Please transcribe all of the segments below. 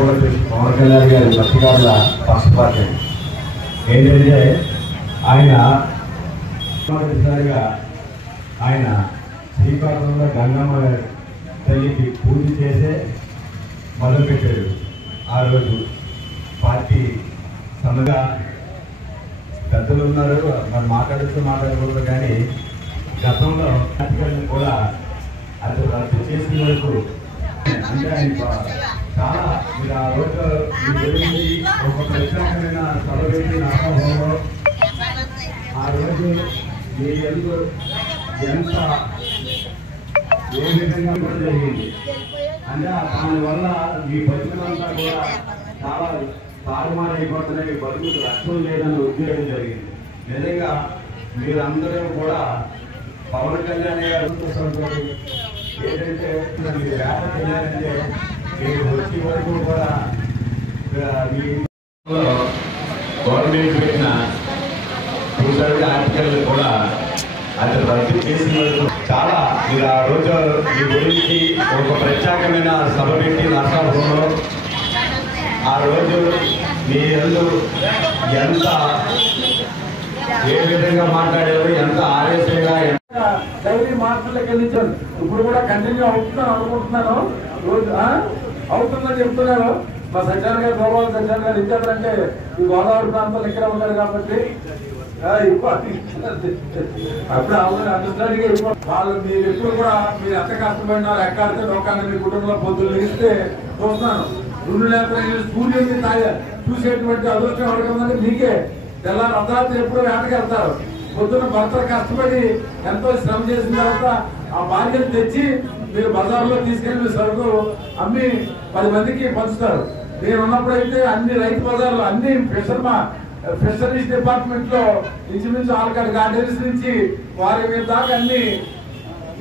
కూడా పవన్ కళ్యాణ్ గారి మత్స్యకారుల పక్షపాతం ఏంటంటే ఆయన మొదటిసారిగా ఆయన శ్రీకాకుళంలో గంగమ్మ తల్లికి పూజ చేసే మొదలుపెట్టాడు. ఆ రోజు పార్టీ సమగా పెద్దలు ఉన్నారు, మరి మాట్లాడకూడదు. కానీ గతంలో పార్టీలను కూడా అది రద్దు చేసిన వరకు అంటే ఆయన చాలా మీరు ఆ రోజు గురించి ఒక ప్రత్యేకమైన సభ పెట్టి నామహోమం ఆ రోజు మీ ఎందుకు ఎంత ఏ విధంగా కూడా జరిగింది అంటే దానివల్ల మీ బతుకులంతా కూడా చాలా తారుమారైపోతున్నాయి, బతుకు రక్షణ లేదని ఉద్యోగం జరిగింది. నిజంగా మీరందరూ కూడా పవన్ కళ్యాణ్ గారు ఏంటంటే మీరు వేట కళ్యాణంటే మీరు వచ్చే వరకు కూడా మీ గవర్నమెంట్ పెట్టిన సూసైడ్ ఆర్టికల్ కూడా అది రద్దు చేసిన వరకు చాలా మీరు ఆ రోజు మీ గురించి ఒక ప్రత్యేకమైన సభ పెట్టి నర్సాపురంలో ఆ రోజు మీ ఎంత ఏ విధంగా మాట్లాడారు, ఎంత ఆవేశంగా డైలీ మార్పులకు వెళ్ళించాను. ఇప్పుడు కూడా కంటిన్యూ అవుతున్నాను అనుకుంటున్నాను. రోజు అవుతుందని చెప్తున్నారు. మా సజ్జాన్ గారు గోదావరి సజ్జాన్ గారు ఇచ్చారంటే ఈ గోదావరి ప్రాంతాలు ఇక్కడ ఉన్నారు కాబట్టి అప్పుడు అవును అండర్స్టాండింగ్ వాళ్ళు మీరు ఎప్పుడు కూడా మీరు ఎంత కష్టపడినారు ఎక్కాడితే లోకాన్ని మీ కుటుంబంలో పొద్దులు లేస్తే చూస్తున్నాను. 2 లేకపోతే సూర్యుడిని చూసేటువంటి అదృష్టం ఎవరికైందంటే మీకే. తెల్లారి అర్ధరాత్రి ఎప్పుడు వేటకి వెళ్తారు. పొద్దున్న భర్త కష్టపడి ఎంతో శ్రమ చేసిన తర్వాత ఆ భార్యను తెచ్చి మీరు బజార్లో తీసుకెళ్లి మీ సరుకు అమ్మి 10 మందికి పంచుతారు. నేను ఉన్నప్పుడైతే అన్ని రైతు బజార్లు అన్ని ఫిషరీస్ డిపార్ట్మెంట్ లో ఇంచుమించు ఆల్కాడ్ గార్డెన్స్ నుంచి వారి మీద దాకా అన్ని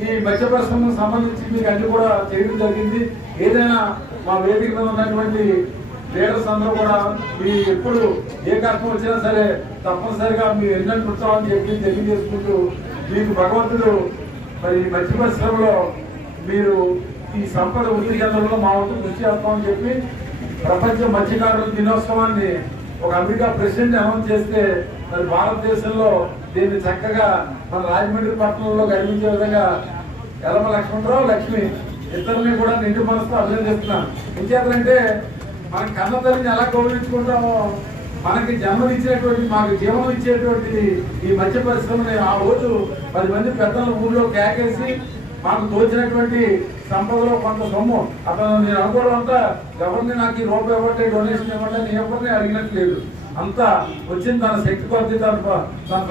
ఈ మత్స్య పరిశ్రమకు సంబంధించి మీకు అన్ని కూడా చేయడం జరిగింది. ఏదైనా మా వేదిక మీద ఉన్నటువంటి లీడర్స్ అందరూ కూడా మీ ఎప్పుడు ఏ కష్టం వచ్చినా సరే తప్పనిసరిగా మీరు ఎన్నెంటు ఉంచామని చెప్పి తెలియజేసుకుంటూ మీకు భగవంతుడు మరి మత్స్య పరిశ్రమలో మీరు ఈ సంపద వృద్ధి కేంద్రంలో మా వంతు కృషి చేస్తామని చెప్పి ప్రపంచ మత్స్యకారుల దినోత్సవాన్ని ఒక అమెరికా ప్రెసిడెంట్ అనౌన్స్ చేస్తే మరి భారతదేశంలో దీన్ని చక్కగా మన రాజమండ్రి పట్టణంలో గడిపించే విధంగా యలమ లక్ష్మణరావు లక్ష్మి ఇద్దరిని కూడా నిండు మనసుతో అభినందిస్తున్నాను. ఏం చేద్దంటే మనం కన్న తల్లిని ఎలా గౌరవించుకుంటామో మనకి జన్మనిచ్చినటువంటి మాకు జీవనం ఇచ్చేటువంటిది ఈ మత్స్య పరిశ్రమని ఆ రోజు 10 మంది పెద్దల ఊళ్ళో కేకేసి మాకు తోచినటువంటి సంపదలో కొంత సొమ్ము అతను నేను అనుకోవడం అంతా ఎవరిని నాకు ఈ రూపాయి ఇవ్వండి డొనేషన్ ఇవ్వండి నేను ఎవరిని అడిగినట్లేదు. అంతా వచ్చింది తన శక్తి కొద్ది తను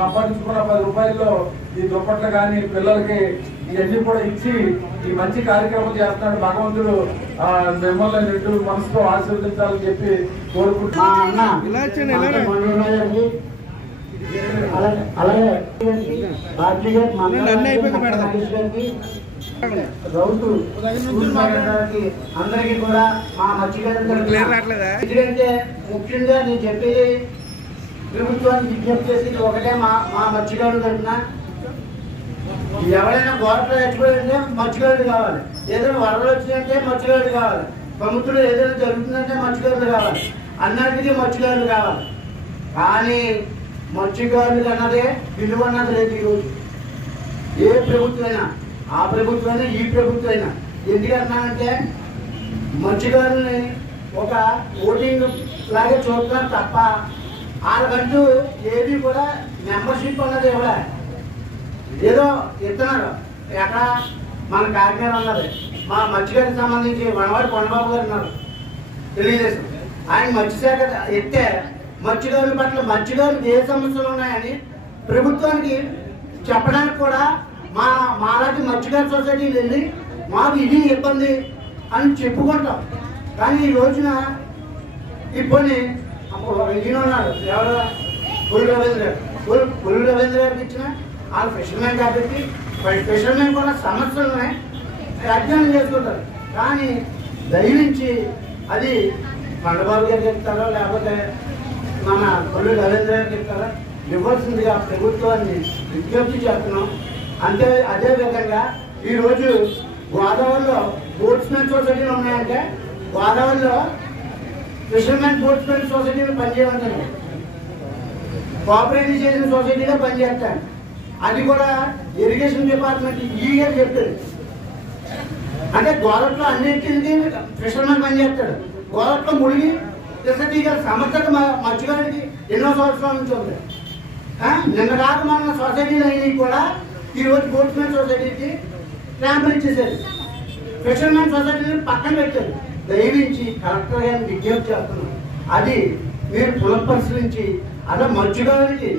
సంపాదించుకున్న 10 రూపాయల్లో ఈ దుప్పట్లు కానీ పిల్లలకి ఇవన్నీ కూడా ఇచ్చి ఈ మంచి కార్యక్రమం చేస్తున్నాడు. భగవంతుడు మిమ్మల్ని నిండు మనసుతో ఆశీర్వదించాలని చెప్పి కోరుకుంటున్నాను. అందరికి కూడా మా మత్స్యకారులు ఎందుకంటే ముఖ్యంగా నేను చెప్పేది ప్రభుత్వానికి విజ్ఞప్తి చేసేది ఒకటే, మా మత్స్యకారులు తరఫున ఎవరైనా గోడలో చచ్చిపోయింటే మత్స్యకారులు కావాలి, ఏదైనా వరదలు వచ్చినాయంటే మత్స్యకారులు కావాలి, సముద్రంలో ఏదైనా జరుగుతుందంటే మత్స్యకారులు కావాలి, అన్నిటికీ మత్స్యకారులు కావాలి. కానీ మత్స్యకారులు అన్నదే విలువ అన్నది లేదు ఈరోజు. ఏ ప్రభుత్వమైనా ఆ ప్రభుత్వమైనా ఈ ప్రభుత్వమైనా ఎందుకంటున్నానంటే మత్స్యకారుల్ని ఒక ఓటింగ్ లాగే చూస్తున్నారు తప్ప వాళ్ళకంటూ ఏది కూడా మెంబర్షిప్ అన్నది ఇవ్వలే. ఏదో ఇస్తున్నారు. ఎక్కడ మన కాకినాడ అన్నది మా మత్స్యకారికి సంబంధించి వనవాడి కొండబాబు గారు ఉన్నారు తెలుగుదేశం. ఆయన మత్స్యశాఖ ఎత్తే మత్స్యకారుల పట్ల మత్స్యకారులు ఏ సమస్యలు ఉన్నాయని ప్రభుత్వానికి చెప్పడానికి కూడా మాలాంటి మత్స్యకారు సొసైటీలు వెళ్ళి మాకు ఇది ఇబ్బంది అని చెప్పుకుంటాం. కానీ ఈ రోజున ఇప్పుడు ఈయన ఉన్నాడు ఎవరు పులి రవీంద్ర గారికి ఇచ్చిన వాళ్ళు ఫిషర్మెన్ కాబట్టి ఫిషర్మెన్ కూడా సమస్యలనే అధ్యయనం చేసుకుంటారు. కానీ దయవించి అది కొండబాబు గారు చెప్తారో లేకపోతే మన పులి రవీంద్ర గారు చెప్తారో ఇవ్వాల్సిందిగా ప్రభుత్వాన్ని విజ్ఞప్తి చేస్తున్నాం. అదే విధంగా ఈరోజు గోదావరిలో బోట్స్మెన్ సొసైటీలు ఉన్నాయంటే గోదావరిలో ఫిషర్మెన్ బోట్స్మెన్ సొసైటీలో పనిచేయమంటాను, కోఆపరేటివ్ చేసిన సొసైటీలో పనిచేస్తాను. అది కూడా ఇరిగేషన్ డిపార్ట్మెంట్ ఈగా చెప్పారు. అంటే గోరట్లో అన్నింటికి ఫిషర్మెన్ పనిచేస్తాడు. గోరట్లో మునిగి తీగల సమర్థత మత్స్యకారుడికి ఎన్నో సంవత్సరాల నుంచి ఉంది. నిన్న కాక మన సొసైటీలు అయినవి కూడా ఈరోజు బోట్స్మెన్ సొసైటీకి ట్యాంపర్ ఇచ్చేసారు. ఫిషర్మెన్ సొసైటీని పక్కన పెట్టారు. దయవించి కలెక్టర్ గారిని విజ్ఞప్తి చేస్తున్నాం, అది మీరు పునఃపరిశీలించి అదే మత్స్యకారుడికి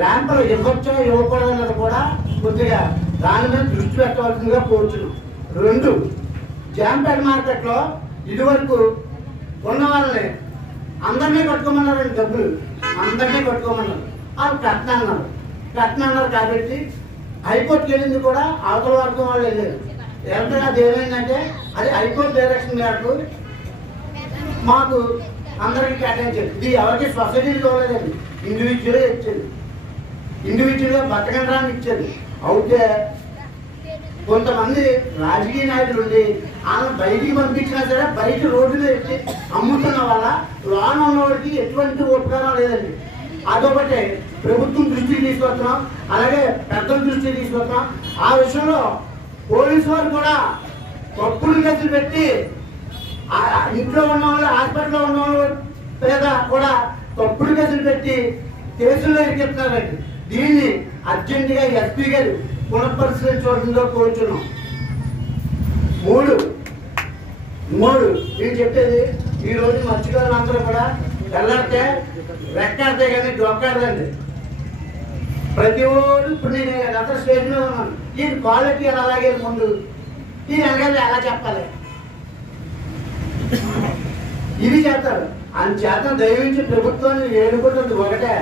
ర్యాంపులు ఇవ్వచ్చా ఇవ్వకూడదు అన్నది కూడా కొద్దిగా దాని మీద దృష్టి పెట్టవలసిందిగా కోరుతున్నాం. 2, జాంపేట మార్కెట్లో ఇదివరకు ఉన్న వాళ్ళని అందరినీ కట్టుకోమన్నారండి. డబ్బులు అందరినీ కట్టుకోమన్నారు. వాళ్ళు కట్టనన్నారు కాబట్టి హైకోర్టుకి వెళ్ళింది కూడా అవతల వర్గం వాళ్ళు వెళ్ళారు. వెళ్తే అది ఏమైందంటే అది హైకోర్టు డైరెక్షన్ మేరకు మాకు అందరికీ కేటాయించారు. ఇది ఎవరికి సొసైటీలు కావలేదండి, ఇండివిజువల్గా ఇచ్చారు. ఇండివిజువల్గా బతకడానికి ఇచ్చారు. అయితే కొంతమంది రాజకీయ నాయకులు ఉండి ఆమె బయటికి పంపించినా సరే బయట రోడ్డులో ఎట్టి అమ్ముతున్న వల్ల లోన ఉన్నవాడికి ఎటువంటి ఉపకారం లేదండి. అదొకటి ప్రభుత్వం దృష్టికి తీసుకొస్తున్నాం, అలాగే పెద్దల దృష్టికి తీసుకొస్తున్నాం. ఆ విషయంలో పోలీసు వారు కూడా తప్పుడు కేసులు పెట్టి ఇంట్లో ఉన్న వాళ్ళు హాస్పిటల్లో ఉన్న వాళ్ళు మీద కూడా తప్పుడు కేసులు పెట్టి కేసుల్లో ఇరికిస్తున్నారండి. దీన్ని అర్జెంటుగా ఎస్పీ గారు పునఃపరిశీలించవలసిందో కోరుచున్నాం. 3 నేను చెప్పేది, ఈ రోజు మత్స్యకారులందరూ కూడా తెల్లారితే రెక్కాడితే కానీ డొక్కాడదండి. ప్రతి ఓడు ఇప్పుడు నేను గత స్టేజ్లో ఉన్నాను. ఈ క్వాలిటీ అలాగే ముందు ఈ వెనకాల ఎలా చెప్పాలి ఇది చేస్తారు. అందుచేత దయవించి ప్రభుత్వాన్ని వేడుకుంటుంది ఒకటే,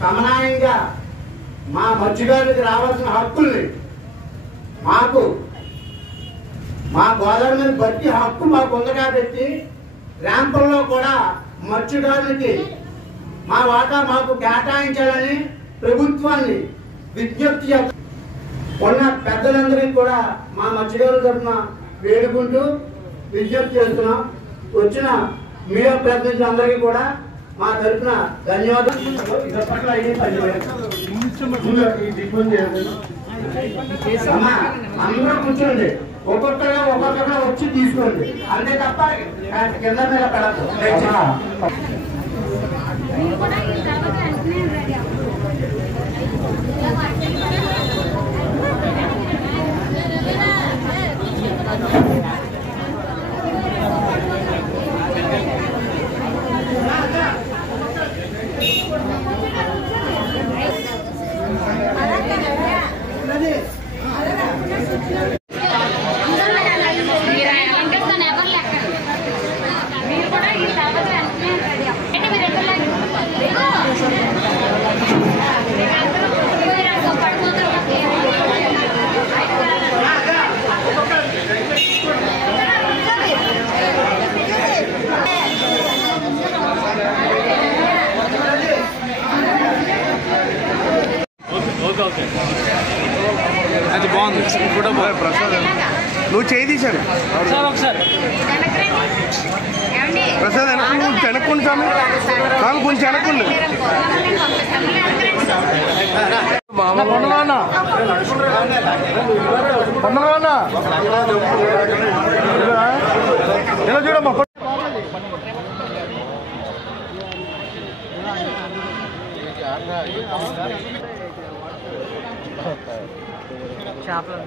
సమన్వయంగా మా మత్స్యకారులకు రావాల్సిన హక్కుల్ని మాకు మా గోదావరి మీద బట్టి హక్కు మాకు ఉంది కాబట్టి ర్యాంపుల్లో కూడా మత్స్యకారులకి మా వాటా మాకు కేటాయించాలని ప్రభుత్వాన్ని విజ్ఞప్తి చేస్తాం. ఉన్న పెద్దలందరికీ కూడా మా మత్స్యకారుల తరఫున వేడుకుంటూ విజ్ఞప్తి చేస్తున్నాం. వచ్చిన మీడియా ప్రతినిధులందరికీ కూడా మా తరఫున ధన్యవాదాలు. అందరూ కూర్చోండి, ఒక్కొక్కగా వచ్చి తీసుకోండి, అంతే తప్ప కింద మీద పెడతాం. అది బాగుంది, ఫోటో బాగుంది. ప్రసాద్ నువ్వు చేయి తీశాడు ఒకసారి. ప్రసాద్ వెనక్కుండి స్వామి, కొంచెం వెనక్కుండి. ఎలా చూడమ్మా చేపలు